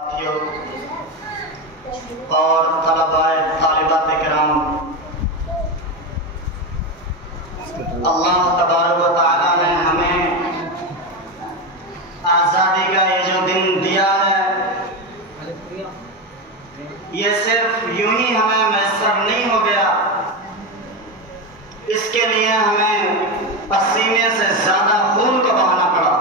और तलबाए तालिबात किराम, अल्लाह तबारक व तआला ने हमें आज़ादी का ये जो दिन दिया है, ये सिर्फ यूं ही हमें मैसर नहीं हो गया। इसके लिए हमें पसीने से ज्यादा खून को बहाना पड़ा।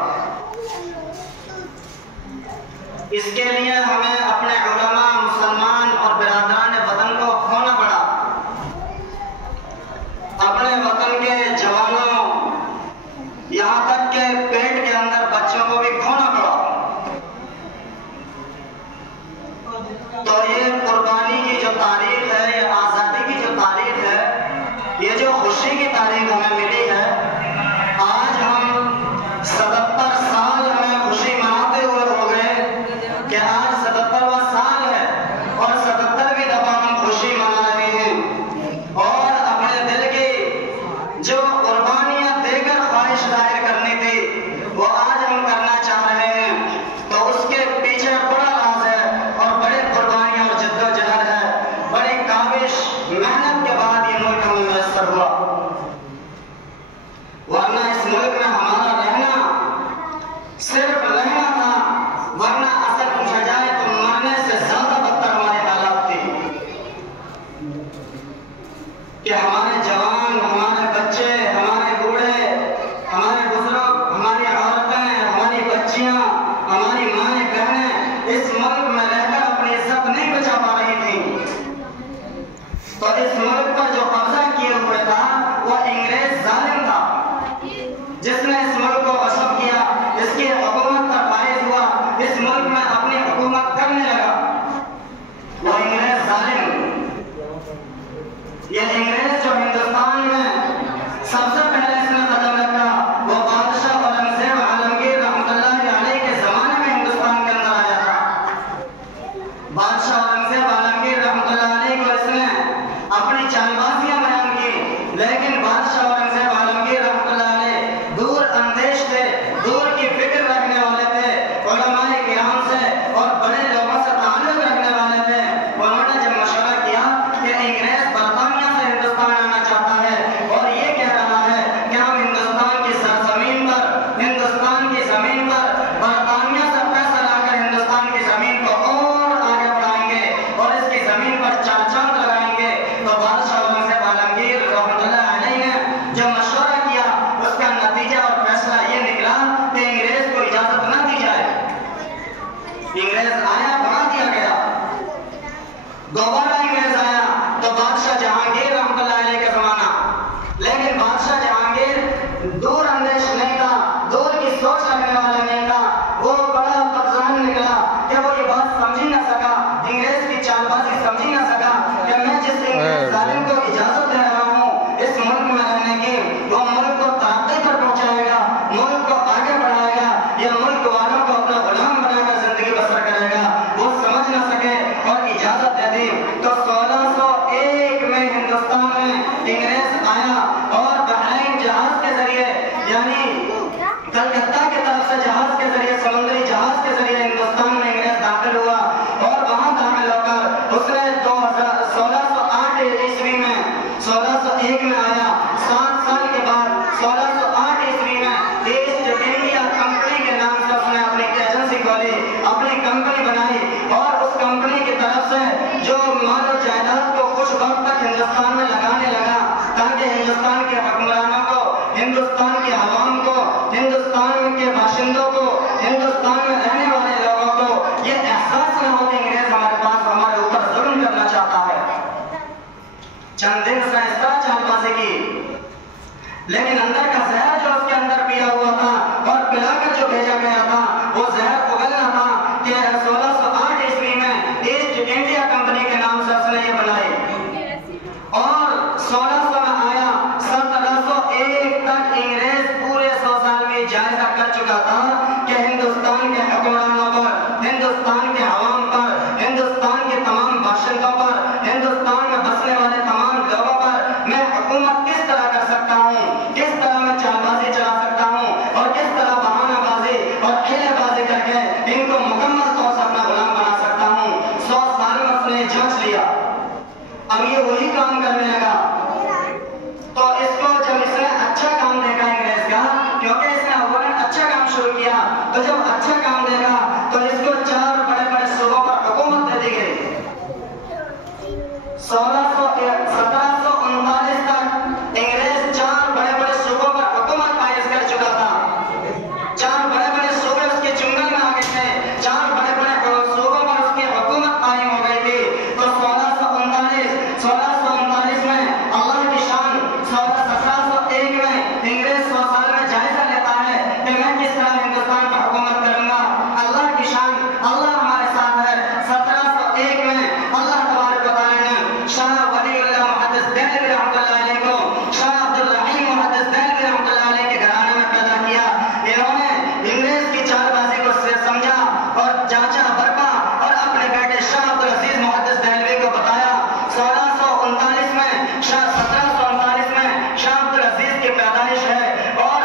इसके लिए हमें अपने उलमा, मुसलमान और बिरादरान वतन को खोना पड़ा। अपने वतन के जवानों, यहाँ तक के पेट के अंदर बच्चों को भी खोना पड़ा। तो ये कुर्बानी की जो तारीख है, ये आज़ादी की जो तारीख है, ये जो खुशी की तारीख हमें मिली है, आज हम 77 साल हमें खुशी मनाते हुए हो गए कि आज 77वां साल है और 77वीं दफा हम खुशी मना रहे हैं। और अपने दिल की जो कुर्बानियां देकर ख्वाहिश जाहिर करनी थी, वो आज हम करना चाह रहे हैं। तो उसके पीछे बड़ा राज है और बड़ी कुर्बानियां और जद्दोजहद है। बड़ी काबिश मेहनत के बाद ये मुल्क हमें मैसर हुआ, वरना इस मुल्क में हमारा रहना सिर्फ रहना था, वरना असल पूछा जाए तो मरने से ज्यादा बदतर हमारी हालात थी कि हमारे जवान, हमारे बच्चे, हमारे बूढ़े, हमारे बुजुर्ग, हमारी औरतें, हमारी बच्चियां, हमारी माएं, बहनें इस मुल्क में रहकर अपनी इज्जत नहीं बचा पा रही थी। तो इस मुल्क पर जो कब्जा किए हुए था वो अंग्रेज जालिम था, जिसने इस मुल्क को गस्ब किया, इसकी हुकूमत का फायदा हुआ, इस मुल्क में अपनी हुकूमत करने लगा। वो अंग्रेज जालिम, ये अंग्रेज जो हिंदुस्तान में सबसे पहले इसने कदम रखा, वो बादशाह औरंगजेब आलमगीर रहमतुल्लाह अलैह के जमाने में हिंदुस्तान के अंदर आया था। बादशाह औरंगजेब आलमगीर रहमतुल्लाह अलैह को इसने अपनी चालबाजियां बयान की, लेकिन बादशाह औरंगजेब आलमगीर रहमतुल्लाह अलैह दूर अंदेश थे, दूर की फिक्र रखने वाले थे, उलमाए किराम से और बड़े लोगों से ताल्लुक रखने वाले थे। उन्होंने जब मशवरा किया कि अंग्रेज बरतानिया से हिंदुस्तान आना चाहता है और ये कह रहा है कि हम हिंदुस्तान की सरजमीन पर, हिंदुस्तान की जमीन पर बरतानिया से पैसा लाकर हिंदुस्तान की जमीन को और आगे बढ़ाएंगे और इसकी जमीन पर चार चांद लगाएंगे। तो बादशाह औरंगजेब आलमगीर रहमतुल्लाह अलैह ने जो मशवरा किया, उसका नतीजा और फैसला ये निकला कि अंग्रेज को इजाजत न दी जाए। अंग्रेज आया, भगा दिया गया। दोबारा अंग्रेज आया तो बादशाह जहांगीर रहमतुल्लाह अलैह का जमाना, लेकिन बादशाह जहांगीर दूर अंदेश नहीं था, दूर की सोच रखने वाला नहीं था। वो बड़ा बदजहन निकला कि वो ये बात समझ ही ना सका, अंग्रेज की चालबाजी समझ ही ना सका कि मैं जिस अंग्रेज जालिम को इजाजत दे रहा हूँ इस मुल्क में रहने की, वो मुल्क को तरक्की पर पहुंचाएगा, मुल्क को आगे बढ़ाएगा, ये मुल्क वालों को अपना गुलाम बनाकर जिंदगी बसर करेगा। वो समझ ना सके और इजाजत दे दी। तो 1601 में हिंदुस्तान में अंग्रेज आया और बहरीन जहाज के जरिए, यानी कलकत्ता की तरफ से जहाज के जरिए, समुद्री जहाज के जरिए हिंदुस्तान में अंग्रेज दाखिल हुआ और वहां दाखिल होकर उसने 1608 ईस्वी में, 1601 में आया, 7 साल के बाद 1608 ईस्वी में ईस्ट इंडिया कंपनी के नाम से उसने अपनी एजेंसी खोली, अपनी कंपनी बनाई और उस कंपनी की तरफ से जो माल और जायदाद को कुछ वक्त तक हिंदुस्तान में लगाने लगा, ताकि हिंदुस्तान के हुक्मरानों को, हिंदुस्तान की आवाम को, हिंदुस्तान के बाशिंदों को, हिंदुस्तान में रहने वाले लोगों को ये एहसास न हो कि अंग्रेज हमारे पास, हमारे ऊपर जुल्म करना चाहता है। चंद दिन से इस तरह चालबाजी की, लेकिन अंदर का जहर जो उसके अंदर पिया हुआ था और पिलाकर जो भेजा गया था, वो जहर उगलना था कि 1608 ईस्वी में ईस्ट इंडिया कंपनी के नाम से उसने ये बनाई और 1600 में आया। 1701 तक अंग्रेज पूरे 100 साल में जायजा कर चुका था कि हिंदुस्तान के हुक्मरानों पर, हिंदुस्तान के अवाम पर, हिंदुस्तान के तमाम बाशिंदों पर, हिंदुस्तान में बसने वाले तमाम लोगों पर मैं हुकूमत किस तरह कर सकता हूँ, किस तरह अब ये वही काम करने लगा। तो इसको जब इसने अच्छा काम देखा अंग्रेज का, क्योंकि इसने अव्वलन अच्छा काम शुरू किया, तो जब अच्छा काम देखा तो इसको 4 बड़े-बड़े सूबों पर हुकूमत दे दी गई। 1739 तक अंग्रेज 4 बड़े-बड़े सूबों पर हुकूमत कायम कर चुका था। 4 बड़े-बड़े सूबे उसके चुंगल में आ गए थे, 4 बड़े-बड़े सूबों पर उसकी हुकूमत कायम हो गई थी। तो 1639 में अल्लाह की शान, 1701 में अंग्रेज 100 साल में जायजा लेता है कि मैं किस तरह हिंदुस्तान पर हुकूमत करूंगा। अल्लाह की शान, अल्लाह हमारे साथ है। 1701 में अल्लाह तबारक व तआला ने शाह वलीउल्लाह मुहद्दिस देहलवी रहमतुल्लाह अलैह को शाह अब्दुल रहीम मुहद्दिस देहलवी रहमतुल्लाह अलैह के घराने में पैदा किया। इन्होंने अंग्रेज की चालबाजी को समझा और जांचा बरपा और अपने बेटे शाह अब्दुल अजीज मुहद्दिस देहलवी को बताया। 1739 में 1739 में शाह अब्दुल अजीज की पैदाइश है और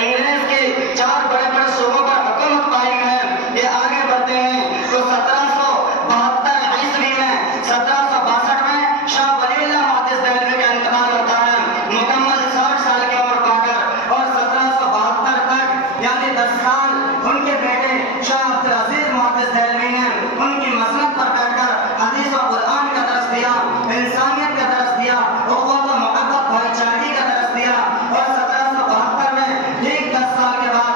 अंग्रेज के 4 बड़े-बड़े सूबों पर हुकूमत कायम है। ये आगे बढ़ते हैं तो 1772 ईस्वी में 1762 में शाह वलीउल्लाह मुहद्दिस देहलवी का इंतकाल होता है, मुकम्मल 60 साल की उम्र पाकर। और 1772 तक यानी 10 साल उनके बेटे शाह अब्दुल अजीज मुहद्दिस देहलवी ने उनकी मसनद पर बैठकर हदीस और कुरान का दर्स दिया, इंसानियत का दर्स दिया, उख़्वत व मोहब्बत भाईचारगी का दर्स दिया। और 1772 में ठीक 10 साल के बाद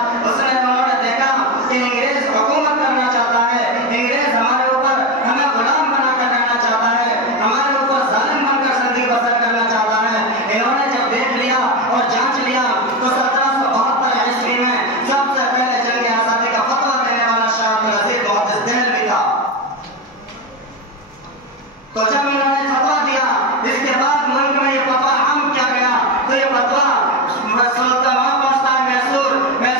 उन्होंने देखा कि अंग्रेज हुकूमत करना चाहता है, अंग्रेज हमारे ऊपर हमें गुलाम बनाकर रहना चाहता है, हमारे ऊपर जालिम बनकर जिंदगी बसर करना चाहता है। इन्होंने जब देख लिया और जांच लिया तो 1772 ईस्वी में सबसे पहले जंग आजादी का फतवा देने वाला शाह अब्दुल अजीज मुहद्दिस देहलवी था। तो जब इन्होंने फतवा दिया, इसके बाद मुल्क में ये फतवा हम क्या गया, तो ये फतवा सुल्तान पहुंचता है मैसूर में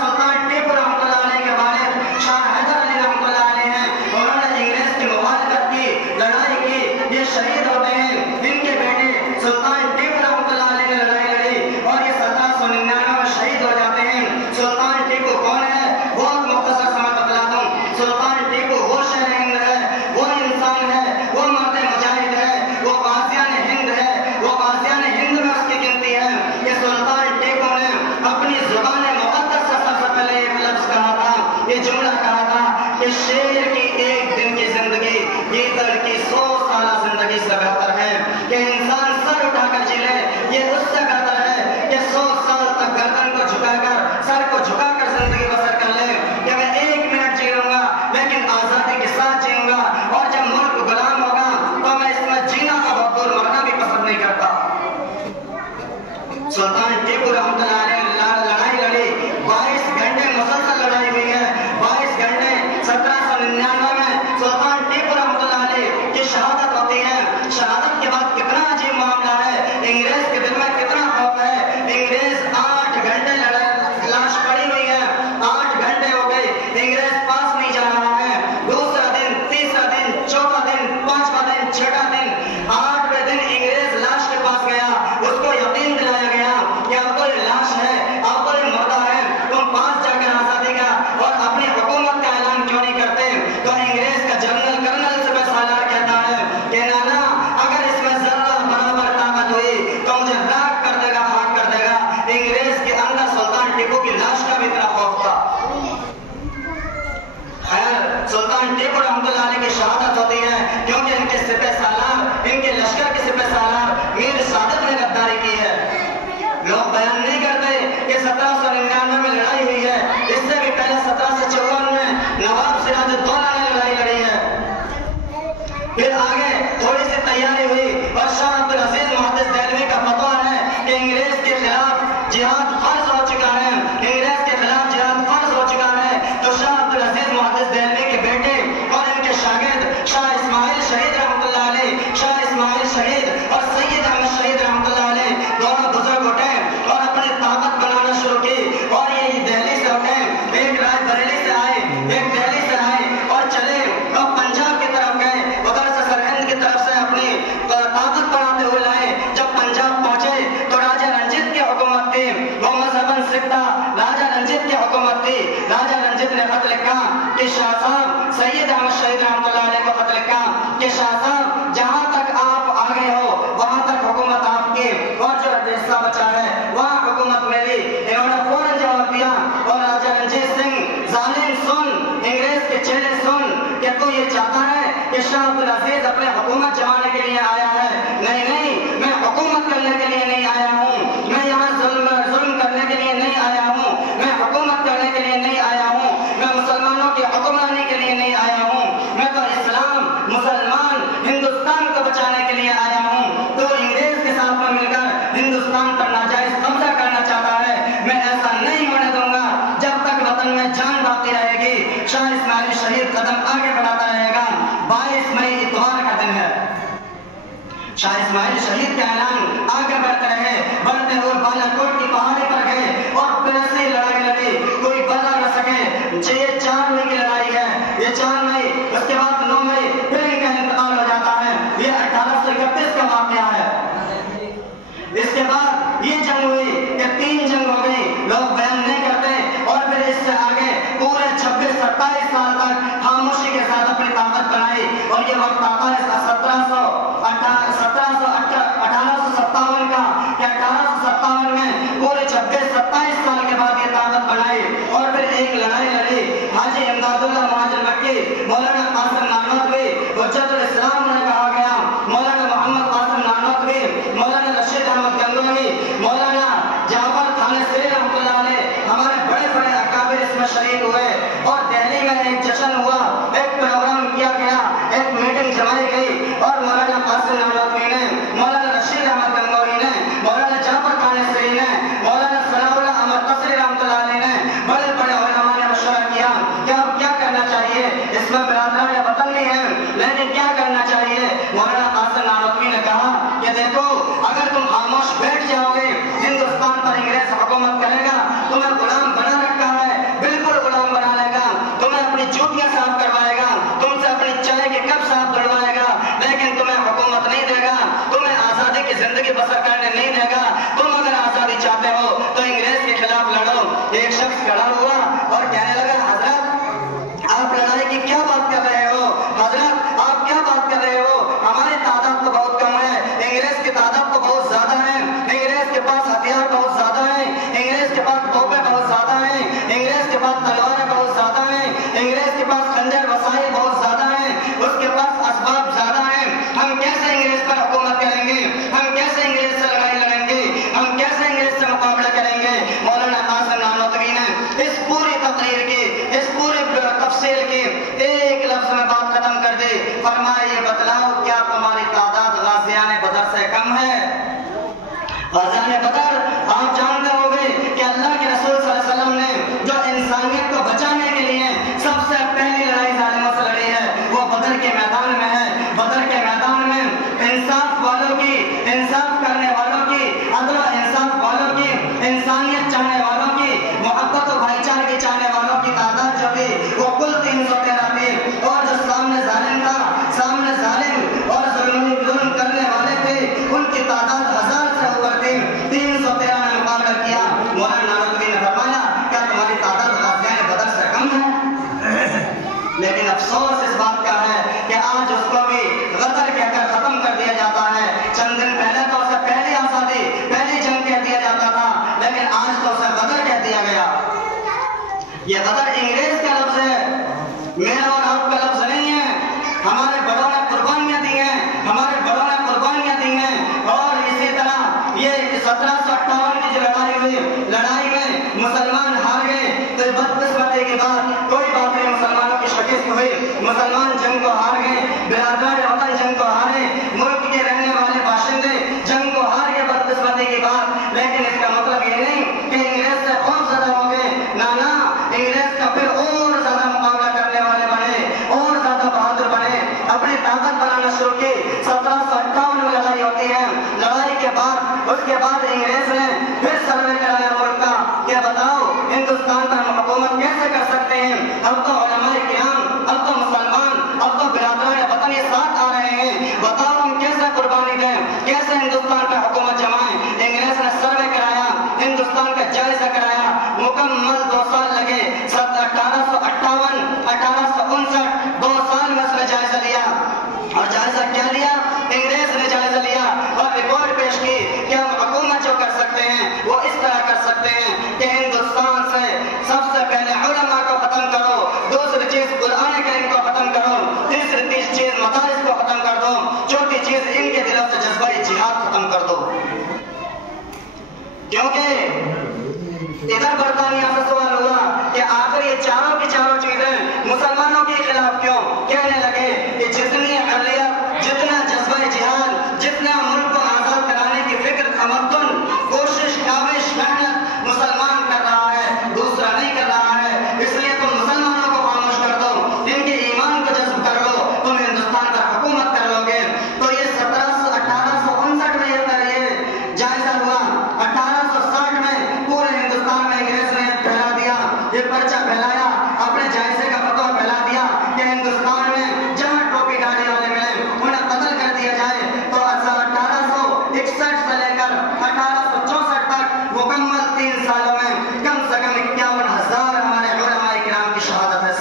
सुल्तान टीपू रहमतुल्लाह अलैह के वालिद शाह हैदर अली रहमतुल्लाह अलैह हैं। उन्होंने अंग्रेज की मुखालिफत की, लड़ाई की, ये शहीद होते हैं। इनके बेटे सुल्तान टीपू रहमतुल्लाह अलैह ने लड़ाई लड़ी और ये 1799 में शहीद हो जाते हैं। सुल्तान टीपू कौन है, बहुत मुख्तसर समय बतला दूं। सुल्तान टीपू वो शेर हिंद है, वो इंसान है, वो मर्द मुजाहिद है, वो गाज़ियान हिंद है, वो गाज़ियान हिंद में उसकी गिनती है। ये सुल्तान टीपू ने अपनी ज़ुबान मुक़द्दस से सबसे पहले एक लफ्ज़ कहा था, ये जुमला कहा था कि शेर की एक दिन की जिंदगी गीदड़ की 100 साल जिंदगी से बेहतर है। कि इंसान सर उठाकर जी ले, ये उससे बेहतर है कि 100 साल तक गर्दन को झुकाकर, सर को झुकाकर जिंदगी बसर कर ले। कि मैं 1 मिनट जी लूंगा लेकिन आजादी के साथ जीऊंगा, और जब मुल्क गुलाम होगा तो मैं इसमें जीना का बहुत दूर मरना भी पसंद नहीं करता। सुल्तान टीपू रहमतुल्लाह अलैह ने लड़ाई लड़ी, 22 घंटे मुसलसल लड़ाई हुई है, 22 घंटे। 1799 में सुल्तान टीपू रहमतुल्लाह अलैह की शहादत होती है। शहादत के बाद कितना अजीब मामला है, अंग्रेज के दिल में कितना खौफ है। अंग्रेज 8 घंटे लाश पड़ी हुई है, 8 घंटे हो गए, अंग्रेज पास नहीं जा रहा है। दूसरा दिन, तीसरा दिन, चौथा दिन, 5वां दिन, 6वां दिन, 8वें दिन अंग्रेज लाश के पास गया, उसको यकीन दिलाया गया कि अब तो ये लाश है, अब तो ये मुर्दा है, तुम पास जाकर आजादी का और अपनी हुकूमत का ऐलान क्यों नहीं करते। तो अंग्रेज का जनरल कर्नल सिपह सालार कहता है कि नाना, अगर इसमें जरा बराबर ताकत हुई तो मुझे राख कर देगा, आग कर देगा। अंग्रेज के अंदर सुल्तान टीपू की लाश का भी इतना खौफ था। खैर, सुल्तान टीपू रहमतुल्लाह अलैह की शहादत होती है क्योंकि इनके सिपह सालार, इनके लश्कर के सिपह सालार मीर सादिक ने गद्दारी की है। लोग बयान नहीं करते कि 1799 में लड़ाई हुई है, इससे भी पहले 1754 में नवाब सिराजुद्दौला ने लड़ाई लड़ी है। फिर आगे थोड़ी सी तैयारी हुई और शाह अब्दुल अजीज मुहद्दिस देहलवी का फतवा है कि अंग्रेज के खिलाफ जिहाद फर्ज हो चुका है, अंग्रेज के खिलाफ जिहाद फर्ज हो चुका है। तो शाह अब्दुल अजीज मुहद्दिस देहलवी के बेटे और इनके शागिर्द शाह इस्माइल शहीद रहमतुल्लाह अलैह, शाह इस्माइल शहीद और सैयद अहमद शहीद रहमतुल्लाह अलैह दोनों बुजुर्ग उठे और अपनी ताकत बनाना शुरू की। और ये दिल्ली से उठे, एक रायबरेली से आए, एक दिल्ली से आए और चले और पंजाब की तरफ गए, उधर से सरहिंद की तरफ से अपनी ताकत बढ़ाते हुए लाए। जब पंजाब पहुंचे तो राजा रंजीत की हुकूमत थी, मोहम्मद अबन सिकता राजा रंजीत की हुकूमत थी। राजा रंजीत ने खत लिखा कि शाह साहब, सैयद अहमद शहीद रहमतुल्लाह अलैह को खत लिखा कि शाह साहब, जहां तक आप तू ये चाहता है कि शाह अब्दुल अजीज अपने हुकूमत जमाने के लिए आया है? नहीं नहीं, मैं हुकूमत करने के लिए नहीं आया हूँ, मैं यहाँ जुल्म करने के लिए नहीं आया हूँ, मैं हुकूमत करने के लिए नहीं आया हूँ, मैं मुसलमानों की हुक्मरानी के लिए नहीं आया हूँ, मैं तो इस्लाम, मुसलमान, हिंदुस्तान को बचाने के लिए आया हूँ। तो अंग्रेज के साथ में मिलकर हिंदुस्तान पर नाजायज कब्जा करना चाहता है, मैं ऐसा नहीं होने दूंगा। जब तक वतन में जान बाकी रहेगी, शाह इस्माइल शहीद कदम आगे बढ़ाता रहेगा। 22 मई इतवार का दिन है। शाह इस्माइल शहीद का ऐलान आगे बढ़ते रहे, बढ़ते हुए बालाकोट की पहाड़ी पर गए और ऐसी लड़ाई लड़ी, कोई बता न सके। ये 4 मई की लड़ाई है, ये 4 मई, उसके बाद 9 मई फिर इनका इंतकाल हो जाता है। ये 1831 का वाकया है। इसके बाद ये जंग हुई, ये 3 जंग हो गई, लोग बयान नहीं करते। और फिर इससे आगे पूरे 26-27 साल तक खामोशी के साथ अपनी ताकत बनाई। और ये वक्त आता है 1857 का, कि 1857 में पूरे 26-27 साल के बाद ये ताकत बनाई। और फिर एक लड़ाई लड़ी, हाजी इमदादुल्लाह महाजिर मक्की, मौलाना कासिम नानोतवी, हुज्जतुल इस्लाम ने कहा गया, मौलाना मोहम्मद कासिम नानोतवी, मौलाना रशीद अहमद गंगोही, मौलाना जाफर थानेसरी रहमतुल्लाह अलैह, हमारे बड़े बड़े अकाबिर इसमें शरीक हुए। और दिल्ली में एक जश्न हुआ, एक प्रोग्राम किया गया, एक मीटिंग जमाई गई। और मौलाना कासिम नानोतवी ने, मौलाना रशीद अहमद गंगोही ने, मौलाना जाफर थानेसरी ने, मौलाना सलाउल्लाह अहमद तसरी रहमतुल्लाह अलैह ने, बड़े बड़े उलमा ने मशवरा किया कि अब क्या करना चाहिए। इसमें बिरादरान या वतन भी है, लेकिन क्या करना चाहिए। मौलाना कासिम नानोतवी ने कहा कि देखो, अगर तुम खामोश बैठ जाओगे, हिंदुस्तान पर अंग्रेज हुकूमत करेगा, तुम्हें गुलाम बना रखा है, बिल्कुल गुलाम बना लेगा, तुम्हें अपनी जूतियां साफ करवाएगा, तुमसे अपनी चाय के कप साफ करवाएगा, लेकिन तुम्हें हुकूमत नहीं देगा, तुम्हें आजादी की जिंदगी बसर करने नहीं देगा। तुम अगर आजादी चाहते हो तो अंग्रेज के खिलाफ लड़ो। एक शख्स खड़ा हुआ और कहने लगा, हजरत आप लड़ाई की क्या बात कर रहे हो? हजरत आप क्या बात कर रहे हो? हमारी तादाद तो बहुत कम है, अंग्रेज की तादाद तो बहुत ज्यादा है, अंग्रेज के पास हथियार बहुत ज्यादा है, अंग्रेज के पास तोपें बहुत ज्यादा है, अंग्रेज के पास तलवारें बहुत ज्यादा है, अंग्रेज के पास खंजर वसाइल बहुत ज्यादा है, उसके पास असबाब ज्यादा है। हम कैसे अंग्रेज पर हुकूमत करेंगे? हम कैसे अंग्रेज से लड़ाई लड़ेंगे? हम कैसे अंग्रेज से मुकाबला करेंगे? मौलाना कासिम नानोतवी ने इस पूरी तकरीर की, इस पूरी तफसील की एक लफ्ज में बात खत्म कर दी। फरमाया, ये बतलाओ, क्या तुम्हारी तादाद गाज़ियान बदर से कम है? गाज़ियान बदर, आप जानते होंगे कि अल्लाह के रसूल सल्लल्लाहु अलैहि वसल्लम ने जो इंसानियत को बचाने के लिए सबसे पहली लड़ाई जालिमों से लड़ी है, वो बदर के मैदान में है। बदर के मैदान में इंसाफ वालों की, इंसाफ करने वालों की, अदल व इंसाफ वालों की, इंसानियत चाहने वालों की, मोहब्बत और भाईचारे की चाहने वालों की तादाद जो थी वो कुल 313 थी। और जो सामने जालिम था, सामने जालिम और जुल्म करने वाले थे, उनकी तादाद 1000 से ऊपर थी। 313 ने मुकाबला किया। मौलाना नानोतवी ने फरमाया, क्या तुम्हारी तादाद गाज़ियान बदर से कम है? लेकिन अफसोस इस बात का है कि आज उसको भी गदर कहकर खत्म कर दिया जाता है। चंद दिन पहले तो उसे पहली आजादी, पहली जंग कह दिया जाता था, लेकिन आज तो उसे गदर कह दिया गया। ये गदर अंग्रेज का लफ्ज है, मेरा और आपका लफ्ज नहीं है। हमारे बड़ों ने कुर्बानियां दी हैं, हमारे बड़ों ने कुर्बानियां दी हैं। और इसी तरह ये 1758 की जो लड़ाई हुई, लड़ाई में मुसलमान हार गए। तो बदकिस्मती की बात, कोई बात नहीं, मुसलमानों की शिकस्त हुई, मुसलमान जंग को हार गए, बिरादरान वतन जंग को हारे, मुल्क के रहने वाले बाशिंदे जंग को हार गए, बदकिस्मती की बात। लेकिन इसका मतलब ये नहीं कि अंग्रेज से खौफ ज़दा हो गए, ना ना, अंग्रेज का फिर और ज्यादा मुकाबला करने वाले बने, और ज्यादा बहादुर बने, अपनी ताकत बनाना शुरू की। 1758 में लड़ाई होती है। लड़ाई के बाद, उसके बाद अंग्रेज ने फिर सर्वे कराया मुल्क का, क्या बताओ हिंदुस्तान पर हम हुकूमत कैसे कर सकते हैं? अब तो उलमाए किराम, अब तो मुसलमान, अब तो बिरादरान वतन ये साथ आ रहे हैं, बताओ हम कैसे कुर्बानी दें, कैसे हिंदुस्तान पर हुकूमत जमाएं? अंग्रेज ने सर्वे कराया, हिंदुस्तान का जायजा कराया, मुकम्मल 2 साल लगे। 1858, 1859, 2 साल में उसने जायजा लिया। और जायजा क्या लिया? अंग्रेज ने जायजा लिया और रिपोर्ट पेश की कि हम हुकूमत जो कर सकते हैं कहने लगे कि जितनी अहलियत, जितना जज्बा जिहाद, जितना मुल्क को आजाद कराने की फिक्र, तमद्दुन, कोशिश, काविश, मेहनत मुसलमान कर रहा है, दूसरा नहीं कर रहा है। इसलिए तुम मुसलमानों को खामोश कर दो, इनके ईमान को जज्ब कर लो, तुम हिंदुस्तान पर हुकूमत कर लोगे। तो ये 1859 में ये जायजा हुआ। 1860 में पूरे हिंदुस्तान में अंग्रेज ने फैला दिया, ये पर्चा फैलाया, अपने जायजे का फतवा फैला दिया कि हिंदुस्तान में जहां टोपी दाढ़ी वाले मिले उन्हें कत्ल कर दिया जाए। तो 1861 से लेकर 1864 तक मुकम्मल 3 सालों में कम से कम 51,000 हमारे उलमाए किराम की शहादत है।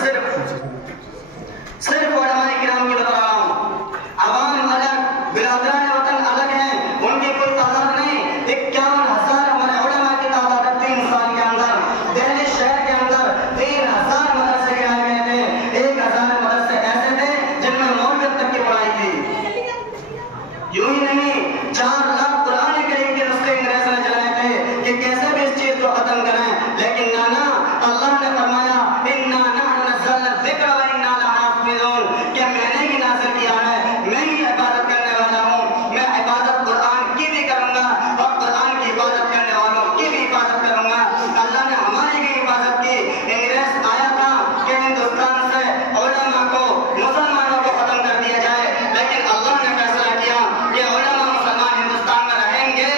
सिर्फ उलमाए किराम की बता रहा हूँ। अवाम अलग, बिरादरान वतन अलग हैं, उनकी कोई तादाद नहीं। 51,000 हमारे उलमा की तादाद है 3 साल के अंदर। दिल्ली शहर के अंदर 3,000 मदरसे गिराए गए थे। 1,000 मदरसे ऐसे थे जिनमें मौलवियत तक की पढ़ाई थी। यूं ही नहीं, 4 लाख कुरान करीम के नुस्खे अंग्रेज ने जलाए थे कि कैसे भी इस चीज को खत्म करें। लेकिन नाना, अल्लाह ने फरमाया इन्ना नहनु नज़्ज़लना ज़िक्र व इन्ना लहू हाफ़िज़ून, कि मैंने ही नाज़िल किया है, मैं ही इबादत करने वाला हूँ। मैं इबादत कुरान की भी करूंगा और कुरान की इबादत करने वालों की भी हिफाजत करूंगा। अल्लाह ने हमारी भी हिफाजत की। अंग्रेज आया था कि हिंदुस्तान से उलमा को, मुसलमानों को खत्म कर दिया जाए, लेकिन अल्लाह ने फैसला किया कि उलमा मुसलमान हिंदुस्तान में रहेंगे,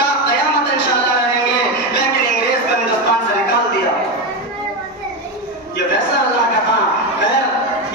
ता क़यामत इंशाअल्लाह रहेंगे, लेकिन अंग्रेज को हिंदुस्तान से निकाल दिया। ये फैसला अल्लाह का था। खैर,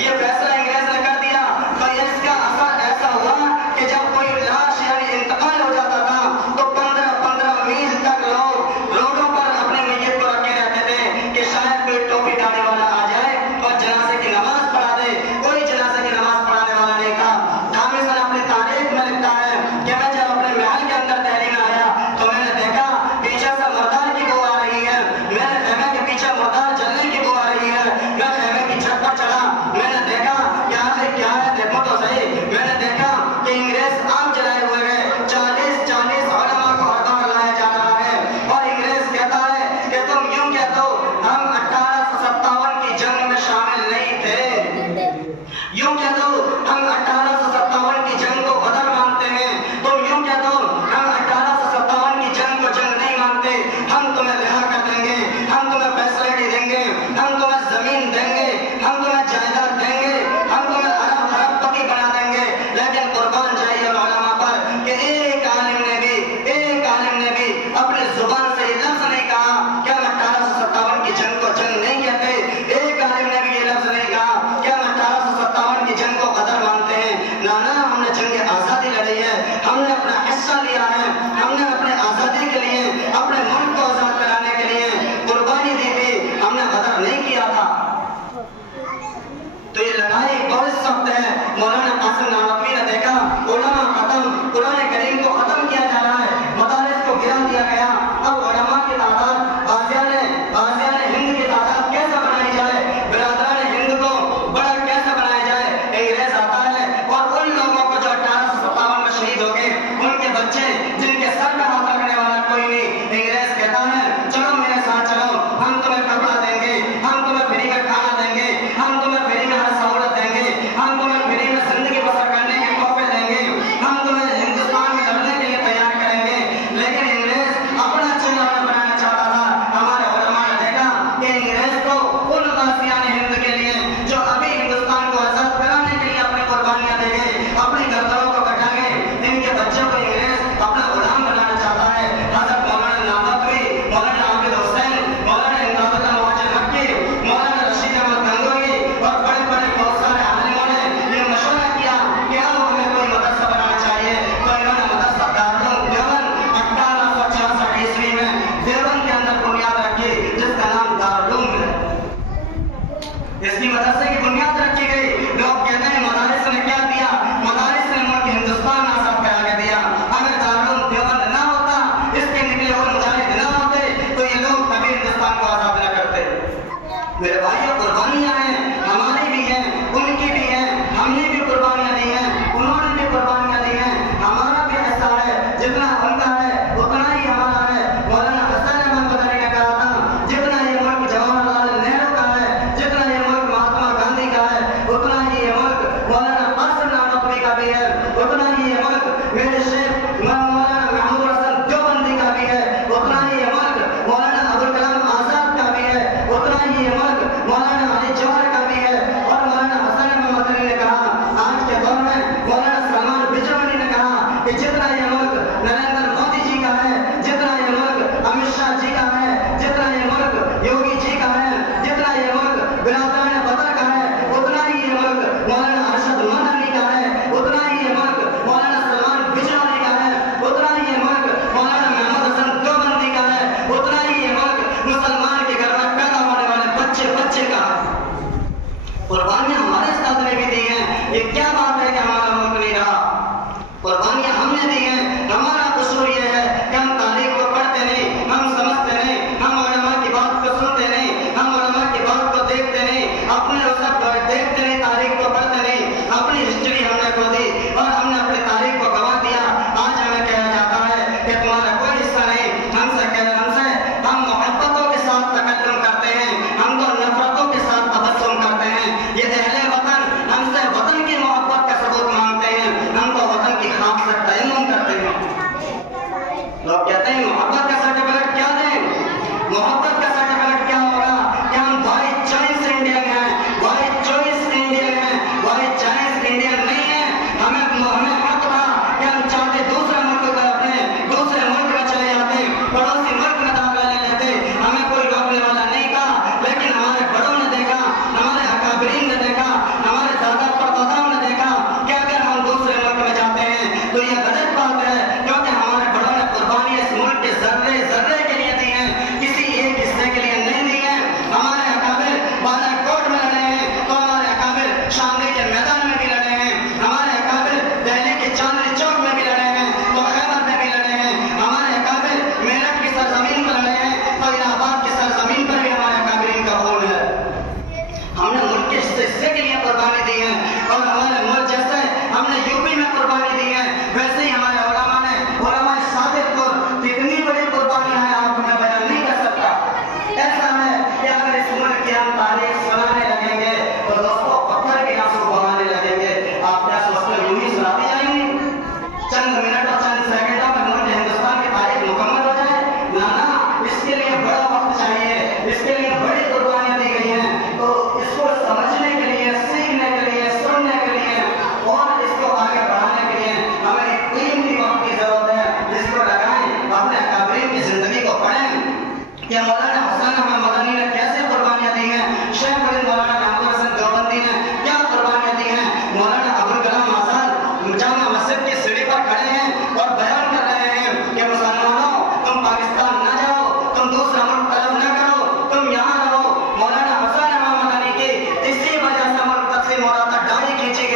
ये फैसला अंग्रेज ने कर दिया, तो इसका असर ऐसा हुआ कि जब कोई लाश यानी इंतकाल हो जाता था तो 15-15 मील तक लोग रोडों पर अपने मैयत को रखे रहते थे कि शायद कोई टोपी डालने वाला आ जाए और जनाजे की नमाज पढ़ा दे। कोई जनाजे की नमाज पढ़ाने वाला नहीं था। थामिसन अपनी तारीख में लिखता है कि मैं जब अपने महल के अंदर दहली में आया तो मैंने देखा पीछे से मुर्दार की बू आ रही है। मैंने खेमे के पीछे मुर्दार जलने की बू आ रही है। मैं खेमे की छत पर चढ़ा, मैंने देखा क्या है देखो तो सही। मैंने देखा कि अंग्रेज आग जलाए हुए हैं, 40 उलमा को हड़ताल लाया जा रहा है। और अंग्रेज कहता है कि तुम यूं कहते हो हम 1857 की जंग में शामिल नहीं थे, यूं कहते हो हम 1857 की जंग को बदर मानते हैं, तुम यूं कहते हो हम 1857 की जंग को जंग नहीं मानते। हम तुम्हें रिहा कर देंगे, हम तुम्हें फैसिलिटी देंगे, हम तुम्हें जमीन देंगे, हम तुम्हें जायदाद देंगे, हम तुम्हें अरबपति बना देंगे। लेकिन कुर्बान जाइए उलमा पर कि एक आलिम ने भी अपनी जुबान से ये लफ्ज नहीं कहा कि हम 1857 की जंग को जंग नहीं कहते। एक आलिम ने भी ये लफ्ज नहीं कहा कि हम 1857 की जंग को कदर मानते हैं।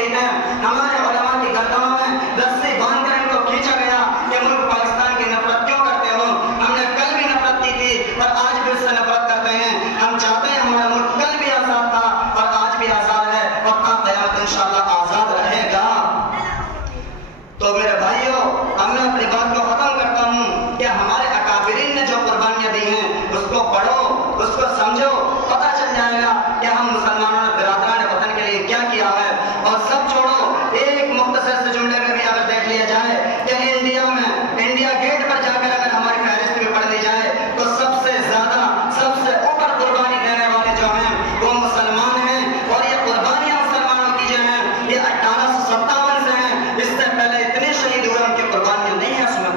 तौहीद है। हमारे उलमा की गर्दनों में रस्सी बांधकर इनको खींचा गया कि मुल्क पाकिस्तान की नफरत क्यों करते हो। हमने कल भी नफरत की थी और आज भी उससे नफरत करते हैं। हम चाहते हैं हमारा मुल्क कल भी आजाद था और आज भी आजाद है और क़यामत इंशाअल्लाह आजाद रहेगा। तो मेरे भाइयों, अब मैं अपनी बात को खत्म करता हूँ कि हमारे अकाबिरीन ने जो कुर्बानियां दी हैं उसको पढ़ो, उसको समझो, पता चल जाएगा कि हम मुसलमानों ने बिरादरान वतन के लिए क्या किया है। और सब छोड़ो, एक मुख्तसर से जुमले में भी अगर देख लिया जाए कि इंडिया गेट पर जाकर अगर हमारी फहरिस्त भी पढ़ ली जाए तो सबसे ज्यादा सबसे ऊपर कुर्बानी देने वाले जो हैं वो मुसलमान हैं। और ये कुर्बानियां मुसलमानों की जो हैं ये 1857 से हैं। इससे पहले इतने शहीद हुए, उनकी कुर्बानियां नहीं है उसमें।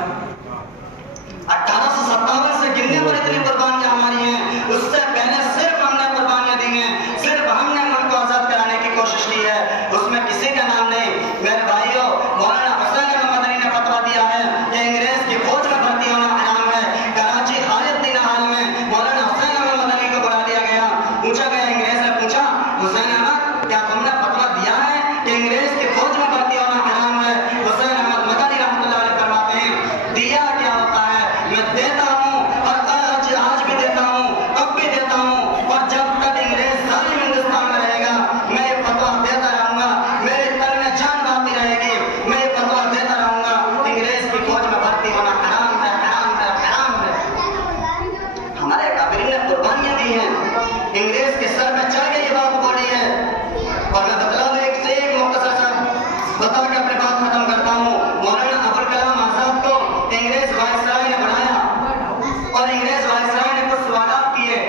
1857 से गिनने पर इतनी कुर्बानियां हमारी हैं, उससे पहले सिर्फ हमने कुर्बानियां दी हैं, सिर्फ हमने मुल्क को आजाद कराने की कोशिश की है, उसमें किसी का नाम नहीं। मेरे भाइयों, मौलाना हुसैन अहमद मदनी ने फतवा दिया है कि अंग्रेज की फौज में भर्ती होना हराम है। कराची हालत दिन हाल में मौलाना हुसैन अहमद मदनी को बुला लिया गया, पूछा गया, अंग्रेज ने पूछा, हुसैन अहमद क्या तुमने फतवा दिया है कि अंग्रेज की फौज में भर्ती होना हराम है? हुसैन अहमद मदनी रहमतुल्लाह अलैह फरमाते हैं, दिया क्या होता है, मैं देता हूँ और आज भी देता हूँ, अब भी देता हूँ, और जब तक अंग्रेज जालिम हिंदुस्तान में रहेगा मैं ये फतवा देता रहूंगा, मेरे तन में जान बाकी रहेगी, मैं ये फतवा देता रहूंगा, अंग्रेज की फौज में भर्ती होना हराम है, हराम है, हराम है। हमारे काबिरीन ने कुर्बानियां दी हैं, अंग्रेज के सर में चढ़ के ये बात बोली है। और मैं बतला दूं, एक से एक मुख्तसर सा बता के अपनी बात खत्म करता हूँ। मौलाना अबुल कलाम आजाद को अंग्रेज वायसराय ने बनाया और अंग्रेज वायसराय ने कुछ सवाल किए।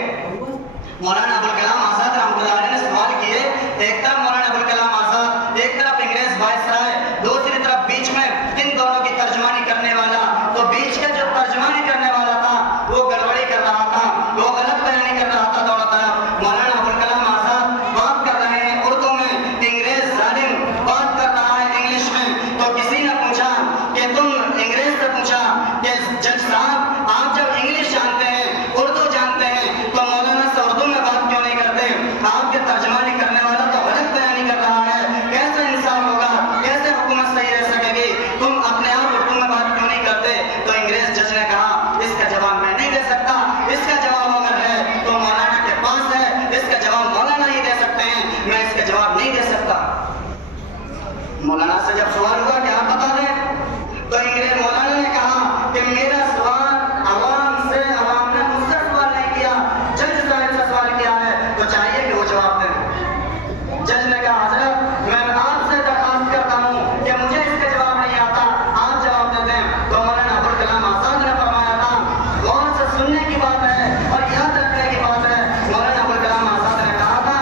मौलाना अबुल कलाम आजाद रहमतुल्लाह अलैह ने सवाल किए, एक तरफ मौलाना अबुल कलाम आजाद, एक तरफ अंग्रेज वायसराय, दूसरी तरफ बीच में इन दोनों की तर्जमानी करने वाला। तो बीच का जो तर्जमानी करने वाला था वो गड़बड़ी कर रहा था, वो गलत बयानी कर रहा था दोनों तरफ। मौलाना अबुल कलाम आजाद बात कर रहे हैं उर्दू में, अंग्रेज जालिम बात कर रहा है इंग्लिश में। तो किसी ने पूछा कि तुम अंग्रेज से पूछा कि जज साहब आप जब इंग्लिश जानते हैं, उर्दू जानते हैं, तो मौलाना से उर्दू में बात क्यों नहीं करते? आपके तर्जमानी करने वाला तो गलत बयानी कर रहा है, कैसे इंसाफ होगा, कैसे हुकूमत सही रह सकेगी, तुम अपने आप उर्दू में बात क्यों नहीं करते? तो अंग्रेज जज ने कहा, इसका जवाब मैं नहीं दे सकता, इसका जवाब अगर है तो मौलाना के पास है, इसका जवाब मौलाना ही दे सकते हैं, मैं इसका जवाब नहीं दे सकता। मौलाना से जब सवाल हुआ कि आप बता दें, तो अंग्रेज मौलाना ने कहा कि मेरा सवाल आवाम से, आवाम ने मुझसे सवाल नहीं किया, जज साहब से सवाल किया है, तो चाहिए कि वो जवाब दें। जज ने कहा, हजरत मैं आपसे दरखास्त करता हूँ कि मुझे इसका जवाब नहीं आता, आप जवाब दे दें। तो मौलाना अबुल कलाम आजाद ने फरमाया था, गौर से सुनने की बात है और याद रखने की बात है। मौलाना अबुल कलाम आजाद ने कहा था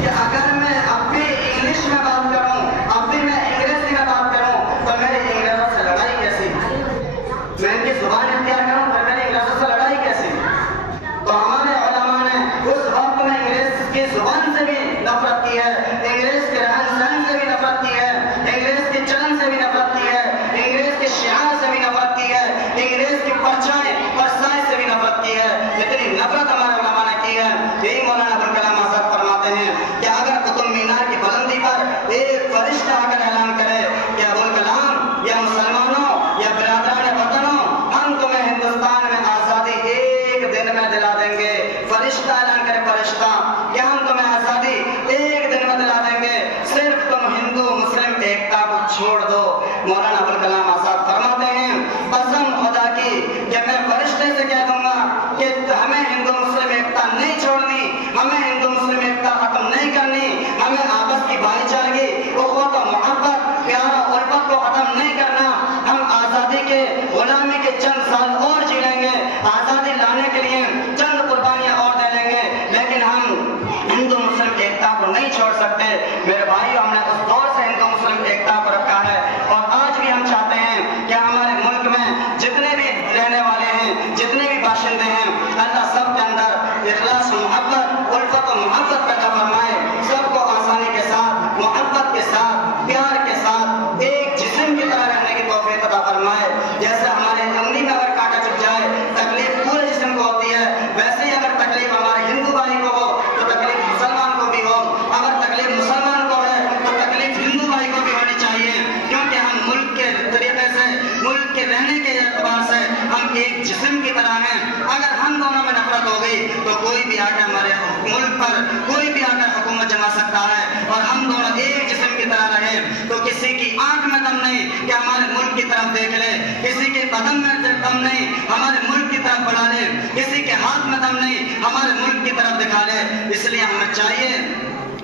कि अगर मैं अब भी इंग्लिश में बात करूं, अब भी मैं अंग्रेजी में बात करूं, तो मेरी अंग्रेजों से लड़ाई कैसी? मैं इनकी जुबान इख्तियार करूं तो मेरी अंग्रेजों से लड़ाई कैसी? तो हमारे उलमा ने उस वक्त में अंग्रेज की जुबान से भी नफरत की है, अंग्रेज के रहन सहन से भी नफरत की है, अंग्रेज के चलन से भी नफरत की है, अंग्रेज के शिआर से भी नफरत की है, अंग्रेज की परछाई परछाई से भी नफरत की है। इतनी नफरत हमारे उलमा ने की है। यही मौलाना अबुल कलाम आजाद फरमाते हैं कि अगर कुतुब मीनार की बुलंदी पर एक फरिश्ता आकर ऐलान करे कि अबुल कलाम या मुसलमानों या बिरादरान वतनों, हम तुम्हें हिंदुस्तान में आजादी एक दिन में दिला देंगे, फरिश्ता ऐलान करे, फरिश्ता कि हम तुम्हें आजादी एक दिन में दिला देंगे, सिर्फ तुम हिंदू मुस्लिम एकता को छोड़ दो। मौलाना अबुल कलाम आजाद फरमाते हैं, कसम खुदा की कि मैं फरिश्ते से कह दूंगा कि हमें हिंदू मुस्लिम एकता नहीं छोड़नी, हमें हिंदू मुस्लिम एकता खत्म नहीं करनी, हमें आपस की भाईचारगी, उखवत और मोहब्बत, प्यार और उल्फत को खत्म नहीं करना। हम आजादी के गुलामी के चंद साल और जी लेंगे, आजादी लाने के लिए चंद कुर्बानियां और दे लेंगे, लेकिन हम हिंदू मुस्लिम एकता को नहीं छोड़ सकते। मेरे भाइयों, हमने उस दौर से हिंदू मुस्लिम एकता को रखा है और आज भी हम चाहते हैं कि हमारे मुल्क में जितने भी रहने वाले हैं, जितने भी बाशिंदे हैं, अल्लाह सब के अंदर इखलास, मोहब्बत, उल्फत और मोहब्बत पैदा फरमाए, सबको आसानी के साथ, मोहब्बत के साथ, प्यार के साथ एक जिस्म की तरह रहने की तौफीक अता फरमाए। जैसे हमारे उंगली में अगर कांटा चुभ जाए तकलीफ पूरे जिस्म को होती है, वैसे ही अगर तकलीफ हमारे हिंदू भाई को हो तो तकलीफ मुसलमान को भी हो, अगर तकलीफ मुसलमान को है तो किसी की आंख में दम नहीं कि हमारे मुल्क की तरफ देख ले, किसी के कदम में दम नहीं हमारे मुल्क की तरफ बढ़ा ले, किसी के हाथ में दम नहीं हमारे मुल्क की तरफ दिखा ले। इसलिए हमें चाहिए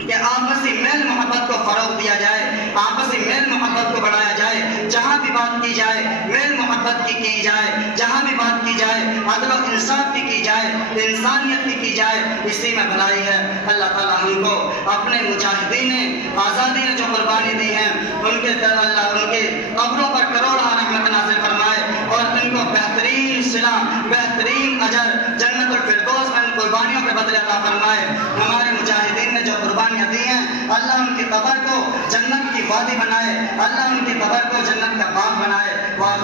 कि आपसी मेल मोहब्बत को फरोग दिया जाए, आपसी मेल मोहब्बत को बढ़ाया जाए। जहाँ भी बात की जाए मेल मोहब्बत की जाए, जहाँ भी बात की जाए अदल और इंसाफ की जाए, इंसानियत की जाए, इसी में भलाई है। अल्लाह ताला हमको अपने मुजाहिदीन ने आज़ादी ने जो कुर्बानी दी है उनके अल्लाह उनके कब्रों पर करोड़ों रहमत नाज़िल फरमाए और इनको बेहतरीन सिला, बेहतरीन अजर जन्नतुल फिरदौस में कुर्बानियों के बदले अता फरमाए। हमारे मुजाहिदीन ने जो कुर्बानियाँ दी हैं अल्लाह उनकी कब्र को जन्नत की वादी बनाए, अल्लाह उनकी कब्र को जन्नत का बाग बनाए। वाह